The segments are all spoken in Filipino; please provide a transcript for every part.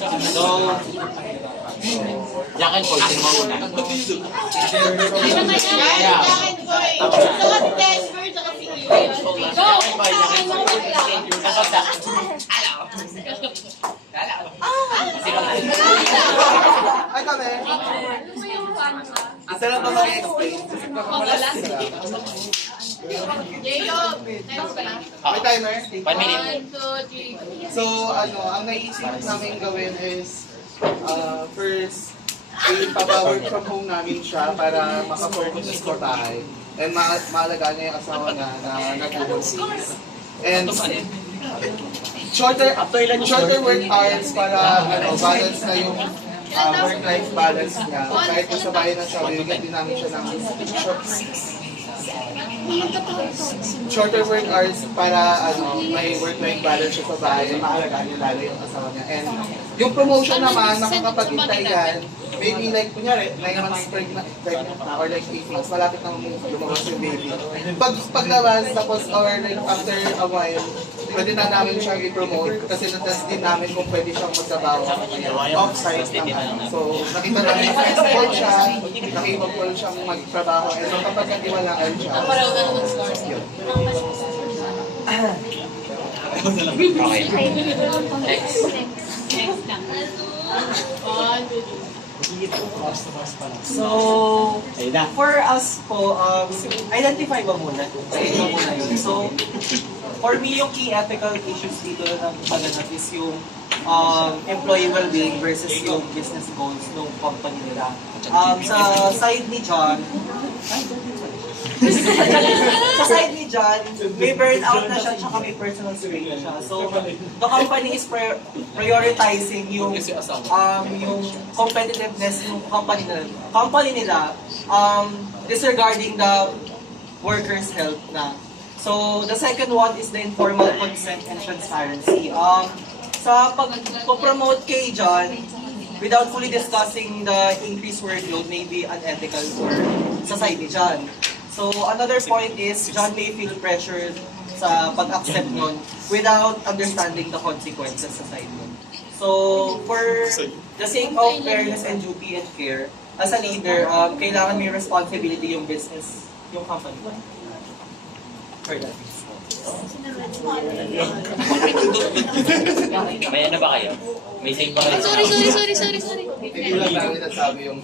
So, Jack and Paul, sino mauna? Yeah. Ay kami. Isa lang ito mag-explain. May timer? 1 minute. So, ang naisip namin gawin is, first, ipapawork from home namin siya para makafocus sa bahay. And maalagaan niya yung asawa na nag-overseas. And shorter work hours para balance na yung work-life balance niya. Kahit kung sa bahay na siya, bibigyan din namin siya ng shorter work hours para may work-life balance siya sa bahay and maalagaan niya lalo yung asawa niya. And yung promotion naman, nakakapag-intay yan, maybe like, kunyari, 9 months pregnant na or like 8 months, malapit na lumabas yung baby. Paglabas, tapos or like after a while, pwede na namin siyang i-promote kasi na-test din namin kung pwede siyang magtrabaho off-site naman. So, nakita namin flexible siya, nakipag-call siyang magtrabaho, and so kapag natiwalaan siya, yun. Okay. Next. So, for us po, identify ba muna? Ito muna yun. So, for me, yung key ethical issues dito ng pagganap is yung employee well-being versus yung business goals ng company nila. Sa side ni John, may burnout na siya tsaka may personal strain na siya. So, the company is prioritizing yung competitiveness ng company nila disregarding the workers' health na. So, the second one is the informal consent and transparency. Sa pag-promote kay John, without fully discussing the increased workload may be unethical for society John. So, another point is, John may feel pressured sa pag-accept nun without understanding the consequences sa side nun. So, for the sake of fairness and duty and care, as a leader, kailangan may responsibility yung business, yung company. For that. May ano ba kayo? May save ba kayo? Sorry. Hindi lang namin nasabi yung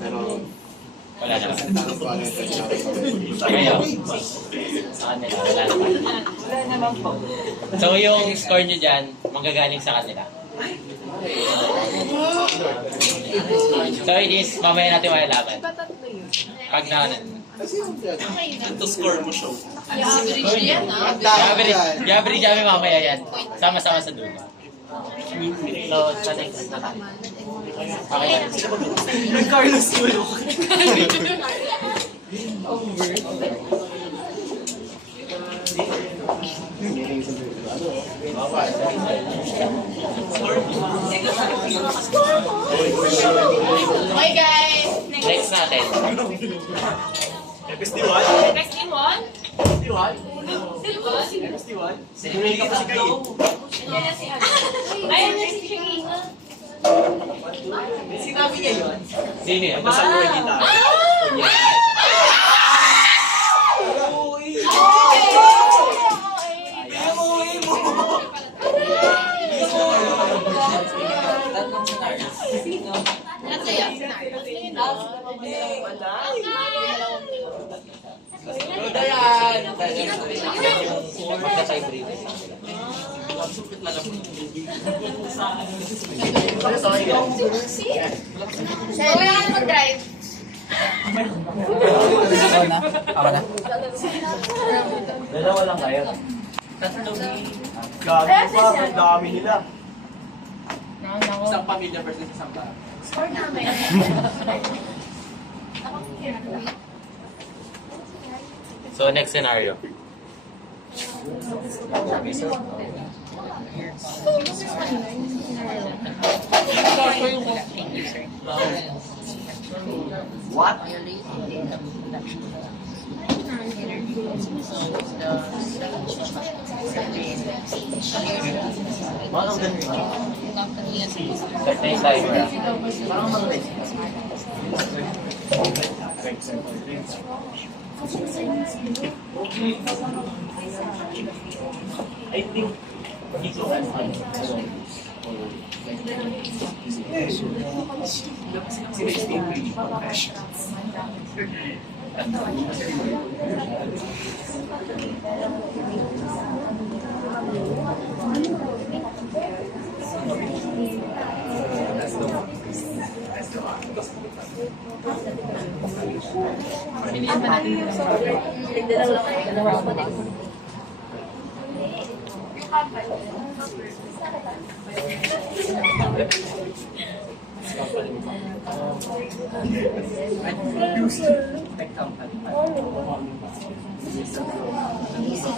pero Wala naman. tanong ko ano yung Kayo? Sa kanila, wala naman. Wala naman po. So yung score nyo dyan, manggagaling sa kanila. So it is, mamaya natin malalaman. Pag na, ito score mo show. Average yan, ha? Average namin mamaya yan. Sama-sama sa dulo. So, sa next na tayo. Okay. Nag-Carlos Yulo. Okay, guys. Next natin. SD1? Sinimili kasi kayo. Ayun na si Shaggy. Sinabi niya yun? Sino yan? Basta mo yung gitara. Wala ka na mag-drive. Dalawa lang kayo. Gabi pa, ang dami nila. Isang pamilya versus isang bahay. Score namin. So, next scenario. What? Ang ganda. Certain timer. Parang mag-rest. I think dito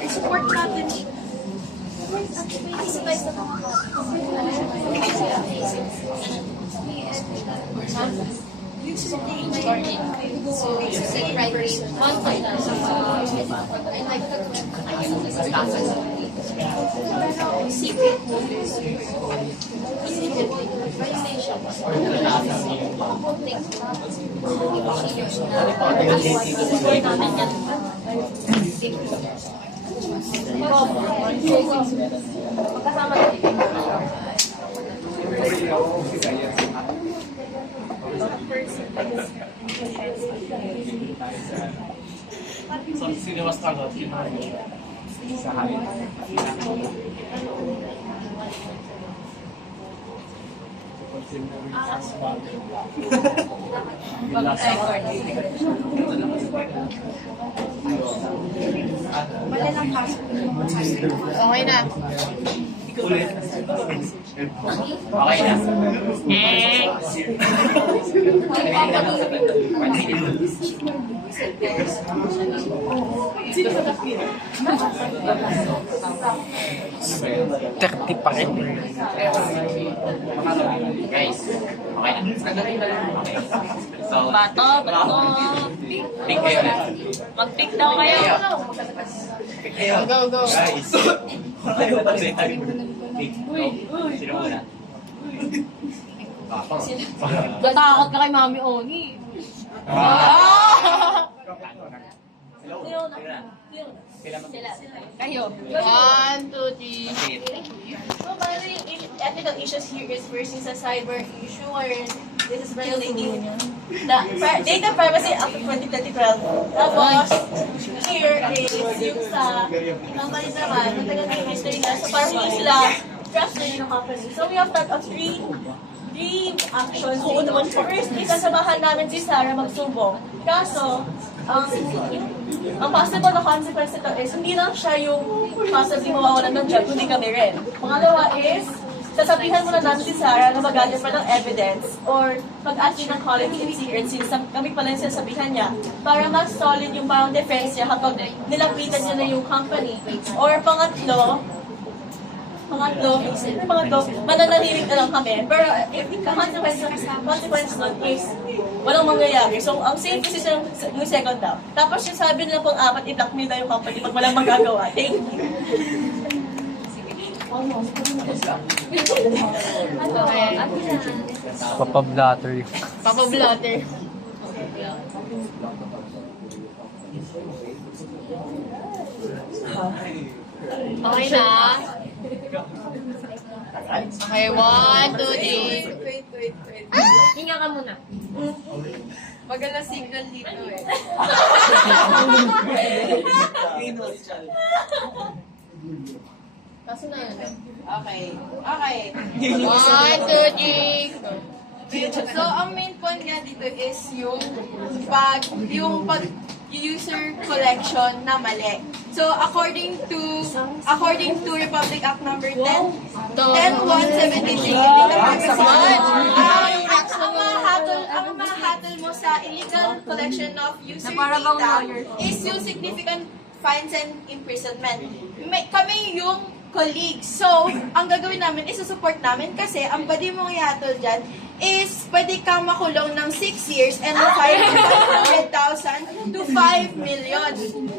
Support natin. So, sino mas tarot? Sa halin. Okay na. Okay na. Guys, okay na. So, Bato. pick kayo na. Mag-pick daw kayo. Pick kayo. Go. Guys. Ayaw pa rin. Pick. Sino muna? Natakot ka kay Mami Oni. Kayo. 1, 2, 3. So, bali, yung ethical issues here is versus a cyber issue wherein this is violating the Data Privacy Act of 2012. Tapos, here is yung sa company naman, matagal na yung history na. So, parang hindi sila trusted yung company. So, we have thought of three actions. First, isasamahan namin si Sarah magsumbong. Kaso, ang possible na consequence nito is hindi lang siya yung possibly mawawalan ng job, kundi kami rin. Pangalawa is, sasabihan muna namin si Sarah na mag-gather pa ng evidence or mag-ask din ng college in secret since kami pala yung sasabihan niya para mas solid yung parang defense niya kapag nilapitan niya na yung company. Or pangatlo, mananahimik na lang kami. Pero if the consequence nun is walang mangyayari. So, ang safe decision yung second daw. Tapos yung sabi nila pong apat, i-blackmail na yung company pag walang magagawa. Thank you. Papablatter. Papa-blotter. Okay na. Okay, 1, 2, 3. Hinga ka muna. Maganda signal dito eh. Kaso na yun. Okay. Okay. 1, 2, 3. So, ang main point nga dito is yung user collection na mali. So, according to Republic Act number 10-173, ang mahahatol mo sa illegal collection of user data is yung significant fines and imprisonment. Kami yung colleagues. So, ang gagawin namin is support namin kasi ang pwede mong ihatol dyan is pwede kang makulong ng 6 years and fine from 500,000 to 5 million.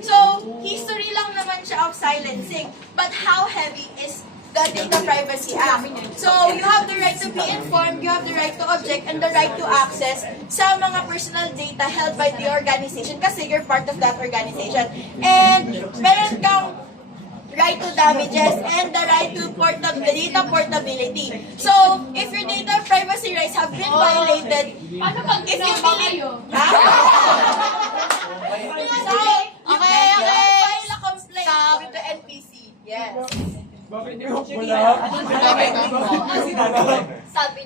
So, history lang naman siya of silencing. But how heavy is the Data Privacy Act? So, you have the right to be informed, you have the right to object, and the right to access sa mga personal data held by the organization kasi you're part of that organization. And meron kang right to damages and the right to data portability. So, if your data privacy rights have been violated, if you believe... Ha? So, you can file a complaint with the NPC. Yes. Sabi niya So, yun. 30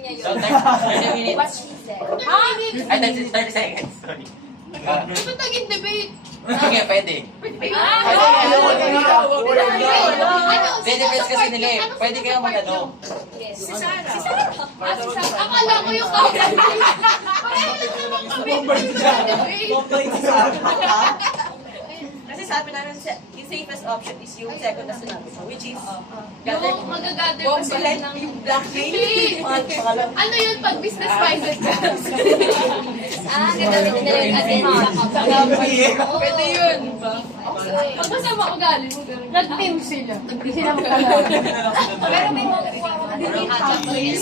minutes. What she said. Ay, 30 seconds. Sorry. Dapat naging debate. Sige, pwede. Benefits kasi nila eh. Pwede kayo mag-ano. Yes. Si Sarah. Akala ko yung kapatid. Pareho lang naman kami. Kasi sabi namin, yung safest option is yung second na sinabi mo, which is Yung magagather pa sila ng... yung blackmail. Ano yun pag business private ka? Gagamitin nila yung agenda. Pwede yun. Pag masama ko galing mo, nag-team sila. Hindi sila magkakaroon. Pero may mga 5 million.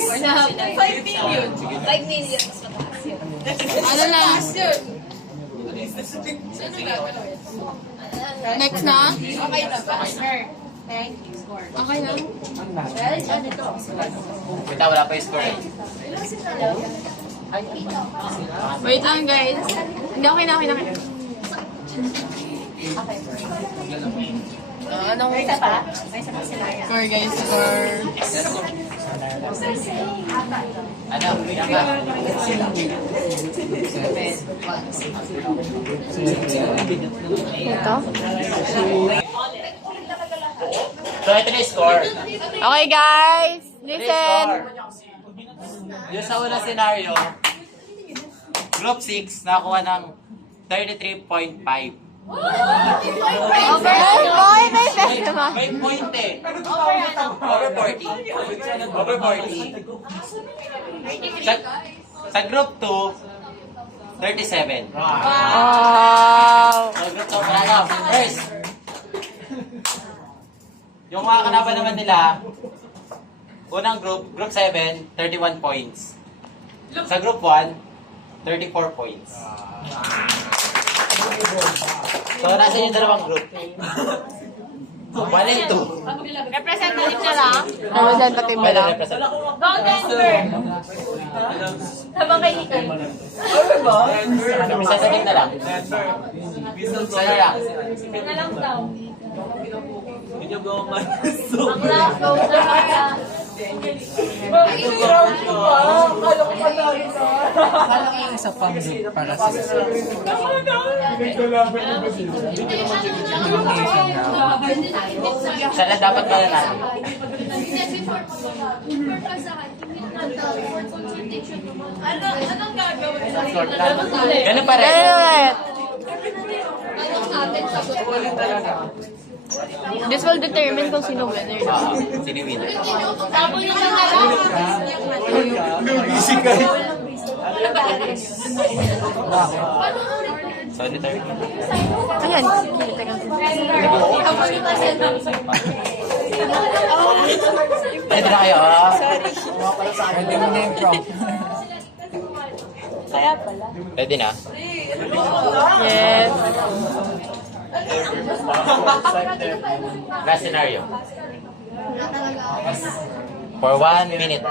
5 million mas mataas yun. Ano na? Next na? Okay na ba? Okay na? Wait, wala pa yung score eh. Wait lang guys. Hindi, okay na. Anong isa pa? May isa pa sila. Score guys, score. Ano? Yan ka. Ito? So, ito na yung score. Okay guys, listen. Yung sa unang scenario, Group 6 nakakuha ng 33.5. May best naman. May point eh. Over 40. Over 40. Sa Group 2, 37. Wow. So, Group 2, wala na. First, yung mga kalaban naman nila, unang group, Group 7, 31 points. Sa Group 1, 34 points. So, nasa yung dalawang group? 1 and 2. Representative na lang? Representative na lang. Go Denver! Habang kay Ethan. Representative na lang. Sana lang. Na lang daw. Ang last go na kaya. Sana dapat pala natin. Anong gagawin? Ganun pa rin. Anong atin sagot? This will determine kung sino winner. Sino winner? Tapos yung nalang. So, determine. Ayan. Pwede na kayo, ah. Kaya pala. Pwede na. Yes. Last scenario. For 1 minute.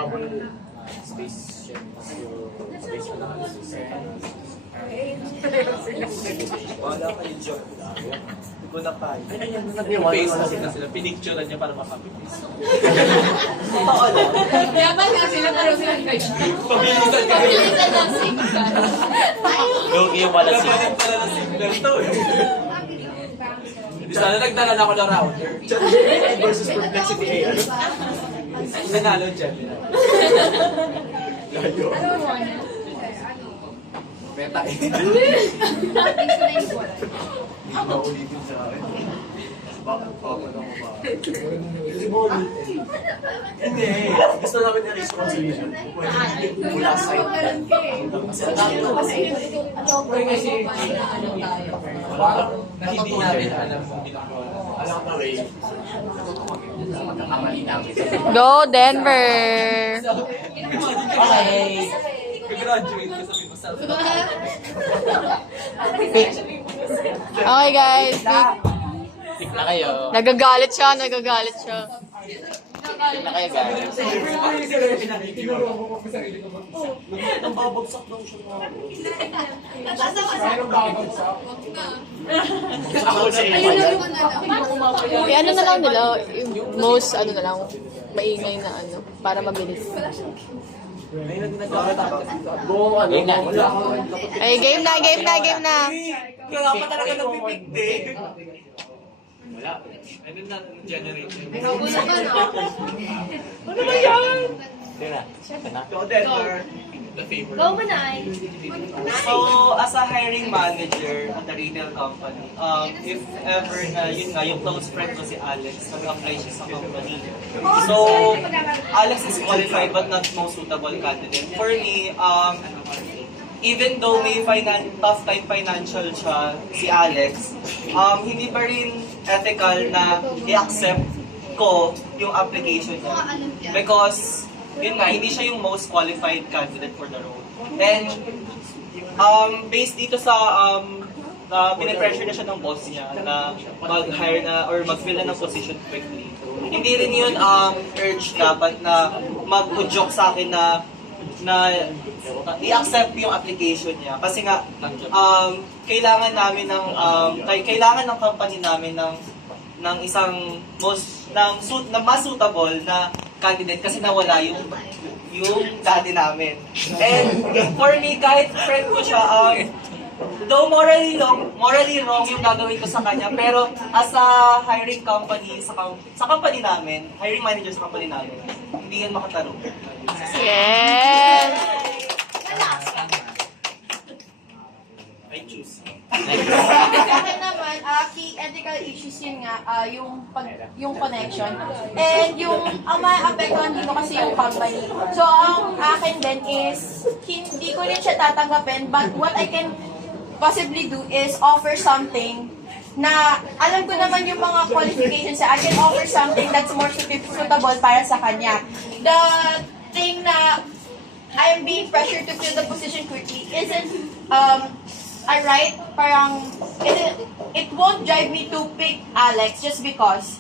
Pinicturean niya para makapipis. Dapat nga sila pero sila guys. Pabilisan ka. Pabilisan ng signal. Lugi yung wala siya. Napalit pala ng signal to eh. Hindi sana nagdala na ako ng router. Versus perplexity AI. Nanalo dyan. Layo. Meta eh. Maulitin sa akin. Hindi. Gusto namin na reconciliation. Mula side. Na hindi namin alam kung along the way. Magkakamali namin. Go, Denver! Okay. Graduate ka sabi mo sa Okay, guys. Pick na kayo. Nagagalit siya, nagagalit siya. Pick na kayo, guys. Ang babagsak daw siya. Ako sa iyo. Ano na lang nila, yung most, ano na lang, maingay na ano, para mabilis. Game na. Ay, game na, game na, game na. Kaya pa talaga nagpipigti. Wala. Ano na generation? Game na. Go, Denver. The favorite. Go mo na. So, as a hiring manager at a retail company, if ever na, yun nga, yung close friend ko si Alex, nag-apply siya sa company. So, Alex is qualified but not most suitable candidate. For me, even though may tough time financial siya, si Alex, hindi pa rin ethical na i-accept ko yung application niya. Because, yun nga, hindi siya yung most qualified candidate for the role. And, based dito sa, pinipressure na siya ng boss niya na mag-hire na or mag-fill na ng position quickly. Hindi rin yun urge dapat na mag-udyok sa akin na i-accept yung application niya. Kasi nga, kailangan namin kailangan ng company namin ng isang mas suitable na candidate kasi nawala yung dati namin. And for me, kahit friend ko siya, though morally wrong yung gagawin ko sa kanya, pero as a hiring company, sa company namin, hiring manager sa company namin, hindi yan makataro. Yes! I choose. Sa akin naman, key ethical issues yun nga, yung connection. And ang maapektuhan dito kasi yung company. So, ang akin din is, hindi ko rin siya tatanggapin, but what I can possibly do is offer something na alam ko naman yung mga qualifications niya. I can offer something that's more suitable para sa kanya. The thing na I am being pressured to fill the position quickly isn't right. Parang it won't drive me to pick Alex just because.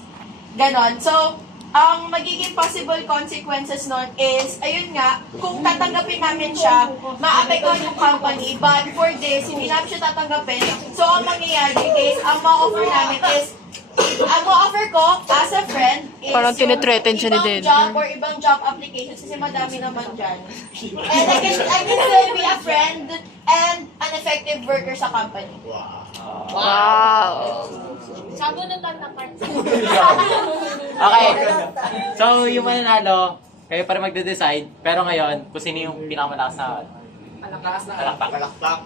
Ganon. So, ang magiging possible consequences nun is, ayun nga, kung tatanggapin namin siya, maapektuhan yung company, but for this, hindi namin siya tatanggapin. So, ang mangyayari is, ang ma-offer namin is, ang ma-offer ko as a friend is Parang tinitreaten siya ni ibang Denver. job or ibang job applications kasi madami naman dyan. And I can still be a friend and an effective worker sa company. Wow! Sabunutan ng cards. Okay. So, yung mananalo, kayo para magde-decide. Pero ngayon, kung sino yung pinakamalakas na palakpak.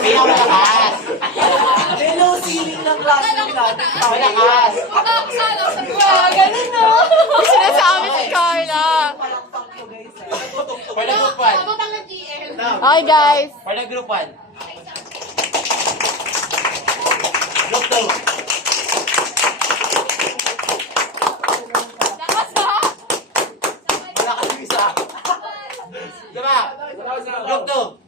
Pinakamalakas! Hello, ceiling ng klase natin. Malakas! Ganun no? May sinasabi si Carla. Palakpak ko, guys. For the group 1. Sabutang ng GM. Okay, guys. For the group 1. Group 2. Malakas yung isa. Diba? Group 2.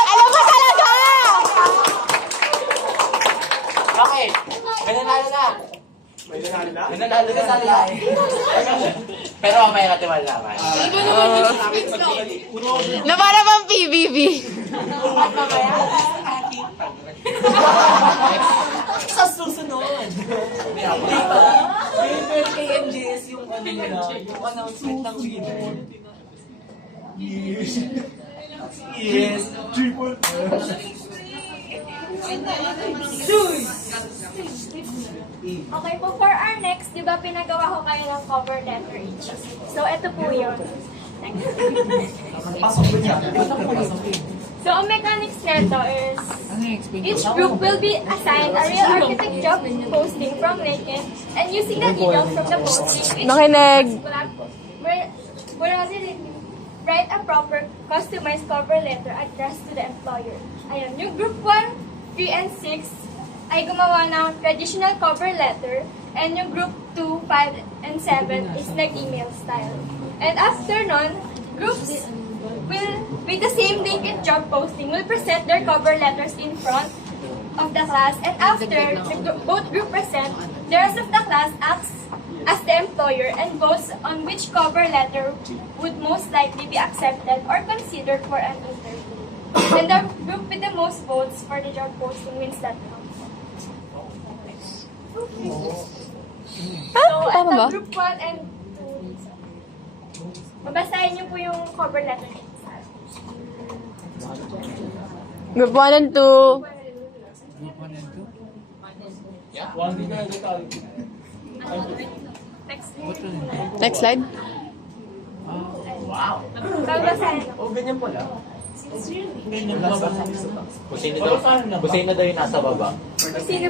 Alam mo talaga! Okay. May nanalo na. May nanalo na sa lahat. Pero mamaya natin malalaman. Naman bang PBB? Sa susunod. Hindi pa. May kay MJS yung yung announcement ng winner. Yes. Okay po, for our next, di ba pinagawa ko kayo ng cover letter each? So, ito po yun. Next. Pasok mo niya. So, ang mechanics nito is each group will be assigned a real architect job posting from LinkedIn, and using the details from the posting, Makinig. whereas it write a proper customized cover letter addressed to the employer. Ayun, yung group 1, 3, and 6 ay gumawa ng traditional cover letter, and yung group 2, 5, and 7 is nag-email style. And after nun, groups will, with the same link in job posting, will present their cover letters in front of the class, and after both group present, the rest of the class acts as the employer and votes on which cover letter would most likely be accepted or considered for an interview. And the group with the most votes for the job posting wins that round. So, at tama ba? the group 1 and 2, babasahin niyo po yung cover letter niyo. Group 1 and 2. Next slide. Babasahin. Kusina daw yung nasa baba. Sino?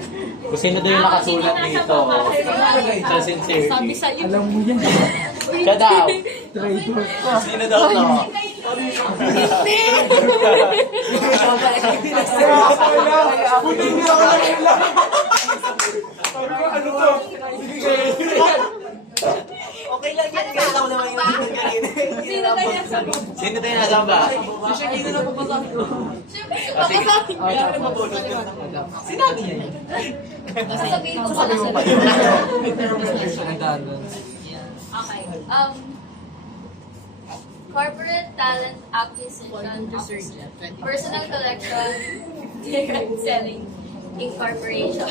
Kusina daw yung nakasulat dito. Sa sincerity. Sabi sa iyo. Alam mo yan. Siya daw. Kusina daw to. Okay lang yan, kaya ako naman yung ganyan. Sino tayo nasa baba? Sino daw yung nasa baba? Sinabi niya yun. Sasabihin ko pala sa Okay. Corporate talent acquisition, personal collection, direct selling, incorporation,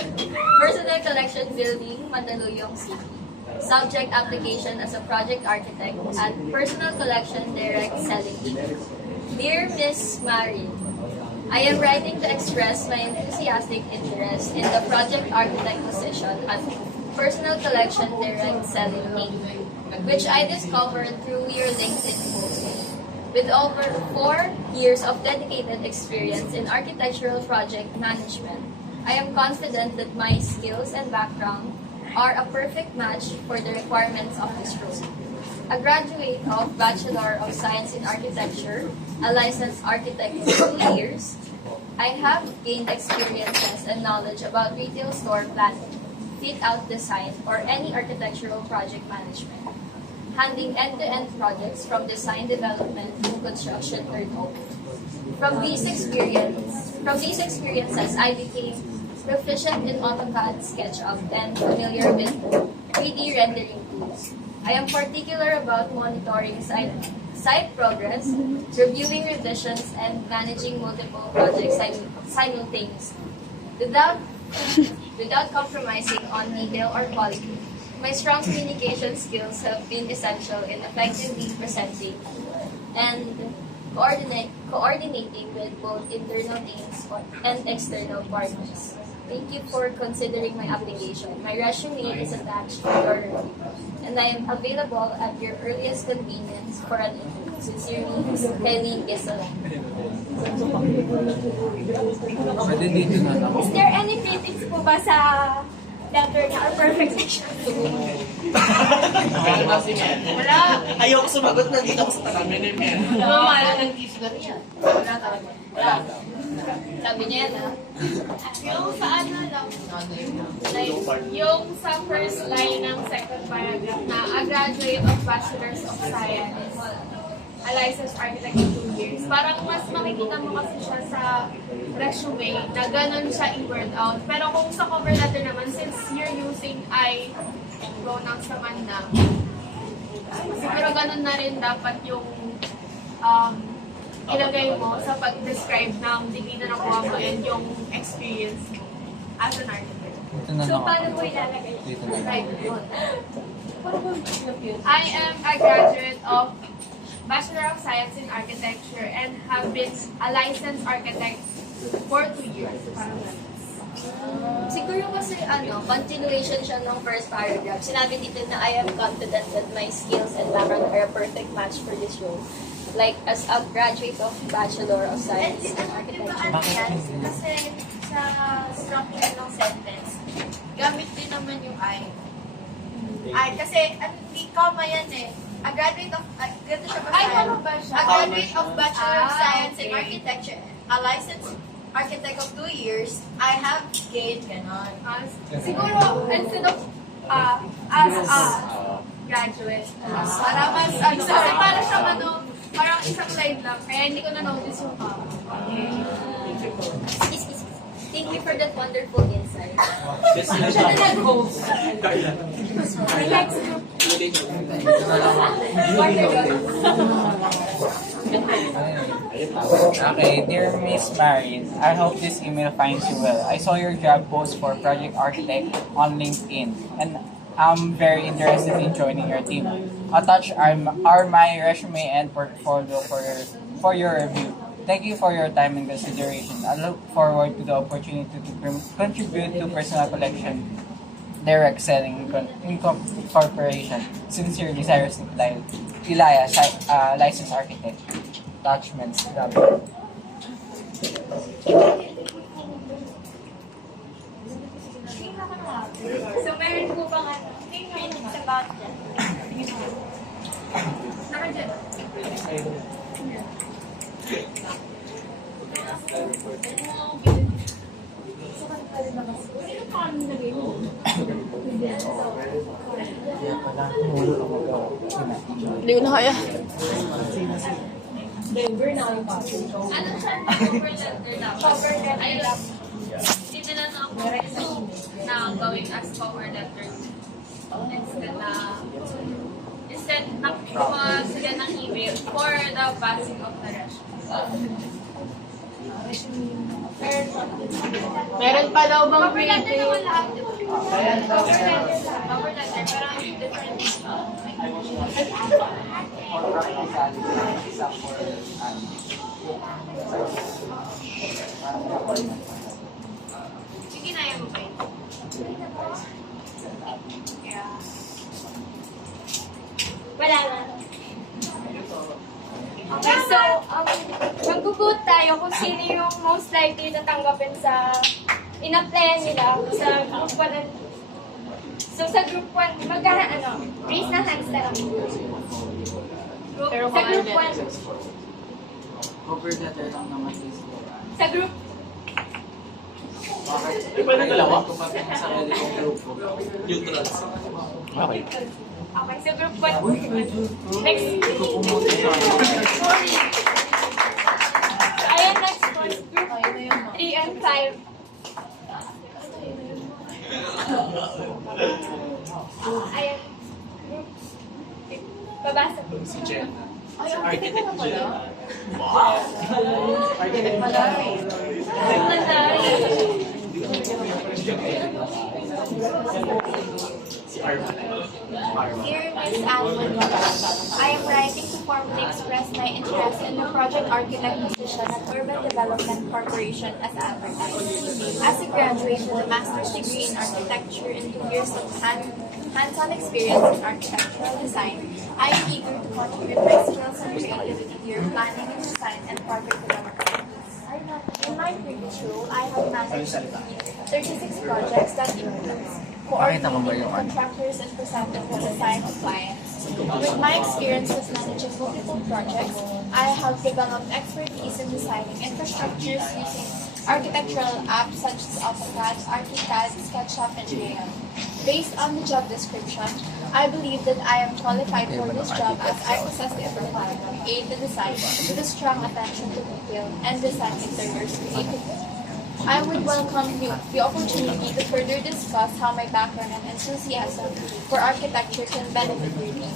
personal collection building, Mandaluyong City. Subject application as a project architect at personal collection direct selling team. Dear Miss Marie, I am writing to express my enthusiastic interest in the project architect position at personal collection direct selling team, which I discovered through your LinkedIn posting. With over 4 years of dedicated experience in architectural project management, I am confident that my skills and background are a perfect match for the requirements of this role. A graduate of Bachelor of Science in Architecture, a licensed architect for 2 years, I have gained experiences and knowledge about retail store planning, fit-out design, or any architectural project management, handling end-to-end projects from design development to construction turnover. From these experiences, I became proficient in AutoCAD, SketchUp, and familiar with 3D rendering tools. I am particular about monitoring site progress, reviewing revisions, and managing multiple projects simultaneously. Without compromising on detail or quality, my strong communication skills have been essential in effectively presenting and coordinating with both internal teams and external partners. Thank you for considering my application. My resume is attached to your review, and I am available at your earliest convenience for an interview. Sincerely, Kelly Gesola. Is there any critics po ba sa letter niya or perfection? Wala. Ayoko sumagot, nandito ako sa tabi. Mamala ng teaser niya. Wala talaga. Wala. Sabi niya yan, ha? Yung sa ano lang, like, yung sa first line ng second paragraph na a graduate of Bachelor's of Science, a licensed architect in 2 years. Parang mas makikita mo kasi siya sa resume na ganun siya i-word out. Pero kung sa cover letter naman, since you're using I pronouns naman na, siguro ganun na rin dapat yung ilagay mo sa pag-describe ng degree na nakuha mo and yung experience mo as an architect. So, paano po ilalagay? Right. I am a graduate of Bachelor of Science in Architecture and have been a licensed architect for 2 years. Siguro kasi continuation siya ng first paragraph. Sinabi dito na I am confident that my skills and background are a perfect match for this role. like as a graduate of Bachelor of Science in Di ba Architecture. ano yan? Kasi sa structure ng sentence, gamit din naman yung I. Ay, kasi hindi comma yan eh. A graduate of, ganito siya ba? Ay, ano ba siya? A graduate of Bachelor of Ah, Science in okay. Architecture, a licensed architect of 2 years, I have gained ganon. Siguro, instead of as a graduate, para mas, kasi para siyang parang isang line lang, kaya hindi ko na-notice yung Thank you for that wonderful insight. Okay, dear Miss Marin, I hope this email finds you well. I saw your job post for Project Architect on LinkedIn, and I'm very interested in joining your team. Attached are my resume and portfolio for your review. Thank you for your time and consideration. I look forward to the opportunity to contribute to personal collection, direct selling incorporation. Sincerely, Cyrus Ilaya, licensed architect. Attachments. So, meron po bang Critics about that. Nakadyan. Hindi ko na kaya. Ano siya? Cover letter daw. Cover letter. Ayun. Hindi nila na ako na gawin as cover letter. Instead na gumawa sila ng email for the passing of the resume. Meron pa daw bang Cover letter naman lahat. Cover letter, pero different. Sige na yan, okay. Wala na. Okay, so, mag-vote tayo kung sino yung most likely na tanggapin sa in-applyan nila sa group 1 and so sa group 1, raise na hands na lang. Pero Sa group 1, Cover letter lang naman is sa group, Di ba nagalawa? ko pa sa sarili kong grupo. Yung trans. Okay. okay, sa group 1. Next. Sorry. Ayan, next one. Group 3 and 5. Ayan. Group. Babasa po. Si Jen. Ay, architect na pala. Architect Wala si Arma. Dear Miss Alvin, I am writing to formally express my interest in the project architect position at Urban Development Corporation as advertised. As a graduate with a master's degree in architecture and 2 years of hands-on experience in architectural design, I am eager to contribute my skills and creativity to your planning and design and project development. In my previous role, I have managed 36 projects that includes coordinating contractors and presenting the design of clients. With my experience with managing multiple projects, I have developed expertise in designing infrastructures using architectural apps such as AutoCAD, ArchiCAD, SketchUp, and GAM. Based on the job description, I believe that I am qualified for this job as I possess the ability to create the design with a strong attention to detail and design interiors creatively. I would welcome the opportunity to further discuss how my background and enthusiasm for architecture can benefit your team.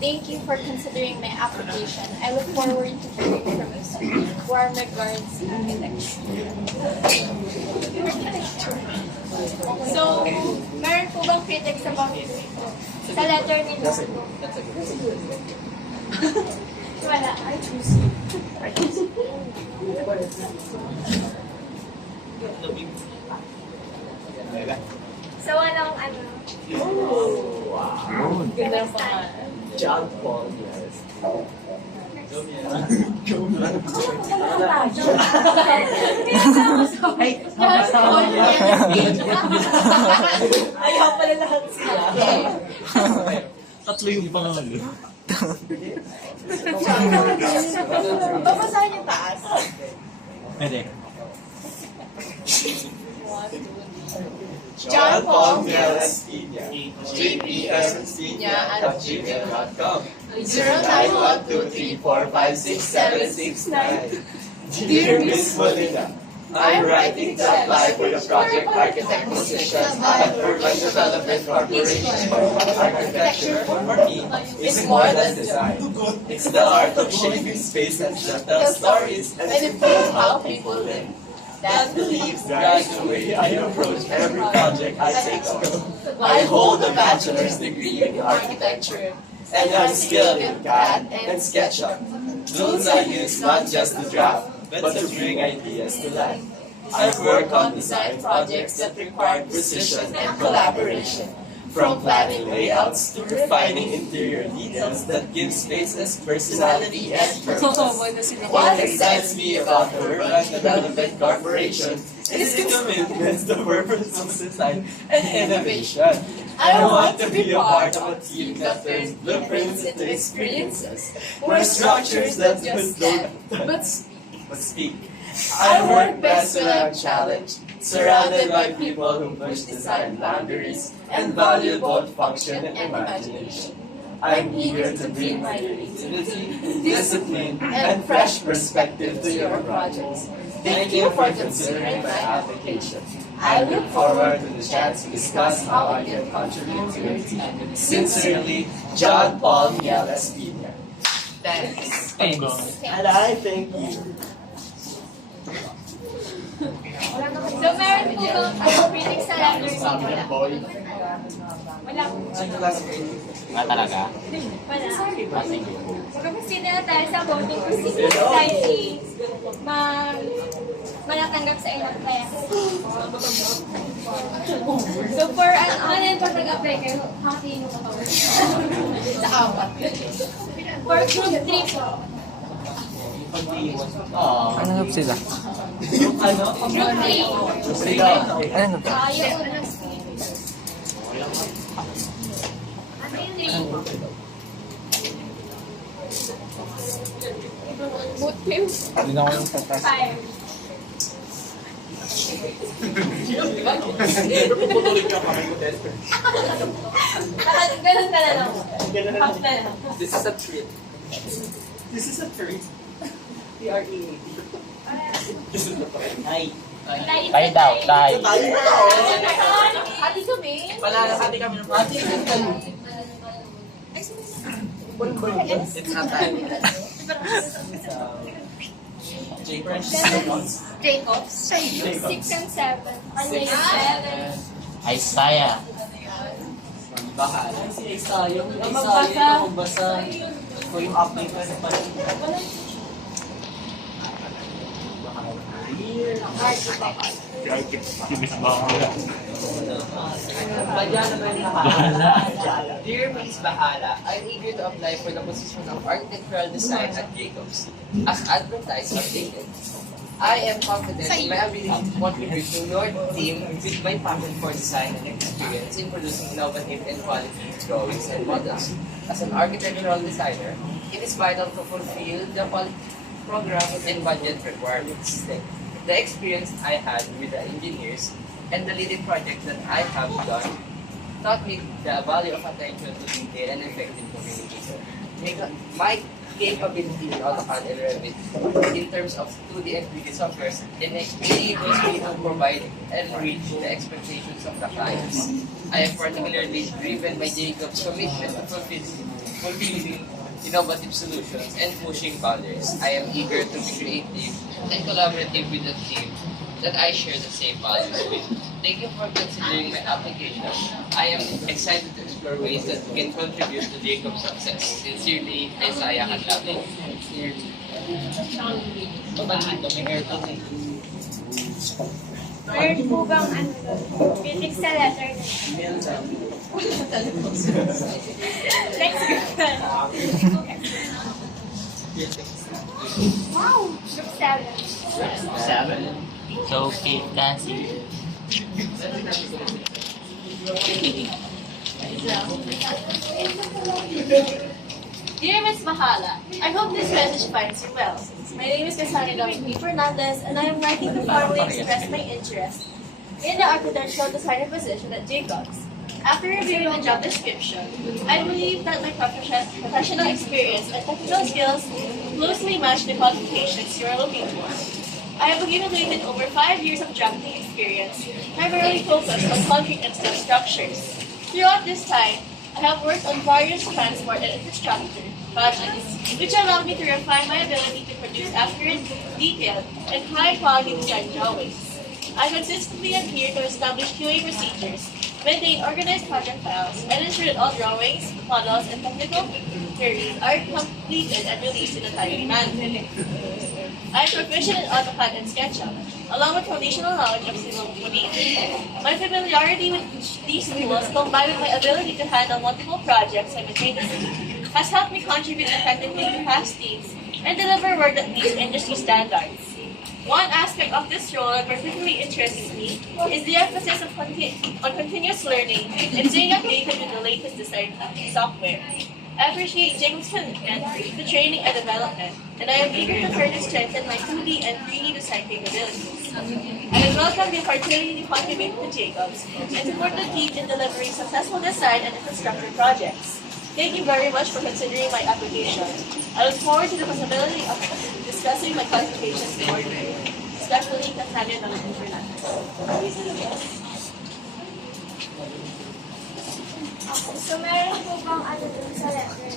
Thank you for considering my application. I look forward to hearing from you soon. Warm regards, architects. So, meron po bang critics about sa letter nila? Wala. I choose you. So, walang John Paul, yes. Ayaw pala lahat sila. Tatlo yung pangalan. Babasahin yung taas. Pwede. John Paul Miel Espina, jpsespina@gmail.com 091234567669. Dear Miss Molina, I'm writing to apply for the project architect position at Urban Development Corporation. Architecture for me is more than design. It's the art of shaping space and tell stories and improve how people live. That belief guides the way I approach every project I take on. I hold a bachelor's degree in architecture, and I'm skilled in CAD and SketchUp. Tools I use not just to draft, but to bring ideas to life. I work on design projects that require precision and collaboration, from planning layouts to refining interior details that give spaces personality and purpose. What excites me about the Urban Development Corporation is its commitment to purpose of design and innovation. I want to be a part of a team that turns blueprints into experiences, where structures that just stand but speak. I work best when I'm challenged, surrounded by people who push design boundaries and value both function and imagination. I'm eager to bring my creativity, discipline, and fresh perspective to your projects. Thank you for considering my application. I look forward to the chance to discuss how I can contribute to your team. Sincerely, John Paul Miel Espina. Thanks. And I thank you. So, meron po bang critics sa letter dito? Wala po. Nga talaga? Wala. Sige na tayo sa voting procedure. Tayo manatanggap sa ilang kaya. So, for ano yun pag nag-apply kayo, hatiin mo ka sa apat. For group 3 po. Ano nga sila? Group 3. Ano nga ba? Yung unang speed. Ano yung 3? Boot team. Hindi na ako yung tatas. 5. Ganun ka na lang. Half na lang. This is a treat. This is a treat. T-R-E-A-T. Ay. Tayo daw, tayo. Hati kami. Hati kami ng party. It's not time. Jacobs. Jacobs. 6 and 7. Ano yung 7? Isaiah. Bahala. Si Isa, yung magbasa. O yung update na sa panito. Dear Ms. Bahala, I'm eager to apply for the position of architectural design at Jacobs. As advertised, updated. I am confident in my ability to contribute to your team with my passion for design and experience in producing innovative and quality drawings and models. As an architectural designer, it is vital to fulfill the quality program and budget requirements. The experience I had with the engineers and the leading projects that I have done taught me the value of attention to detail and effective communication. My capability in AutoCAD and Revit in terms of 2D and 3D software enables me to provide and reach the expectations of the clients. I am particularly driven by Jacob's commitment to fulfilling innovative solutions and pushing boundaries. I am eager to be creative and collaborative with the team that I share the same values with. Thank you for considering my application. I am excited to explore ways that we can contribute to Jacob's success. Sincerely, Isaiah Hadlabi. Meron po bang critics sa letter na? Next group. Group 7. 7. So, Kate Cassie. Dear Ms. Mahala, I hope this message finds you well. My name is Cassandra W. Fernandez, and I am writing to formally express my interest in the architectural designer position at Jacobs. After reviewing the job description, I believe that my professional experience and technical skills closely match the qualifications you are looking for. I have accumulated over 5 years of drafting experience, primarily focused on concrete and steel structures. Throughout this time, I have worked on various transport and infrastructure projects, which allowed me to refine my ability to produce accurate, detailed, and high-quality design drawings. I consistently adhere to established QA procedures, maintain organized project files, and ensure that all drawings, models, and technical queries are completed and released in a timely manner. I am proficient in AutoCAD and SketchUp, along with foundational knowledge of civil engineering. My familiarity with these tools, combined with my ability to handle multiple projects simultaneously, has helped me contribute effectively to past teams and deliver work that meets industry standards. One aspect of this role that particularly interests me is the emphasis on continuous learning and staying updated with the latest design software. I appreciate Jacob's commitment to training and development, and I am eager to further strengthen my 2D and 3D design capabilities. I welcome the opportunity to contribute to Jacobs and support the team in delivering successful design and infrastructure projects. Thank you very much for considering my application. I look forward to the possibility of discussing my qualifications more with you, especially Cassandra W. Fernandez. So, meron po bang ano dun sa letter?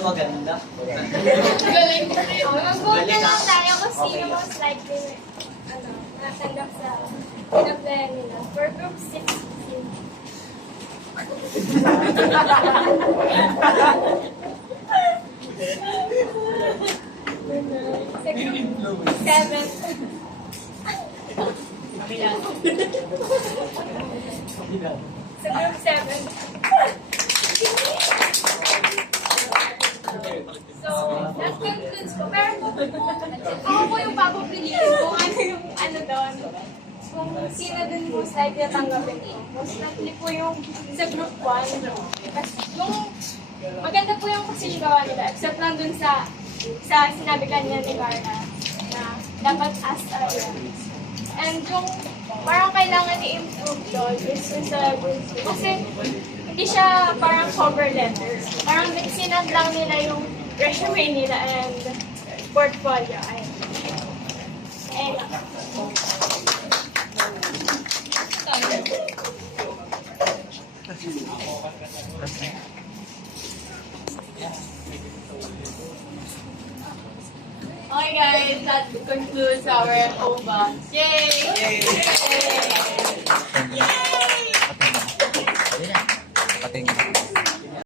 Maganda. Galing. Mag-vote na lang tayo kung sino most likely natanggap sa pinaplayan nila. For group 6. Sa group 7. Sa group 7. So, that concludes po. Pero po, ako po yung papapiliin kung ano yung ano doon. Kung sino dun most likely tanggapin ko. Most likely po yung sa group 1. Yung maganda po yung position gawa nila. Except lang dun sa sinabi kanina ni Carla na dapat ask area. And yung parang kailangan i-improve doon is yung sa group 2. Kasi hindi siya parang cover letter. Parang sinad lang nila yung resume nila and portfolio. Ayun. Okay guys, that concludes our OVA. Yay! Yay! Yay! Patingin.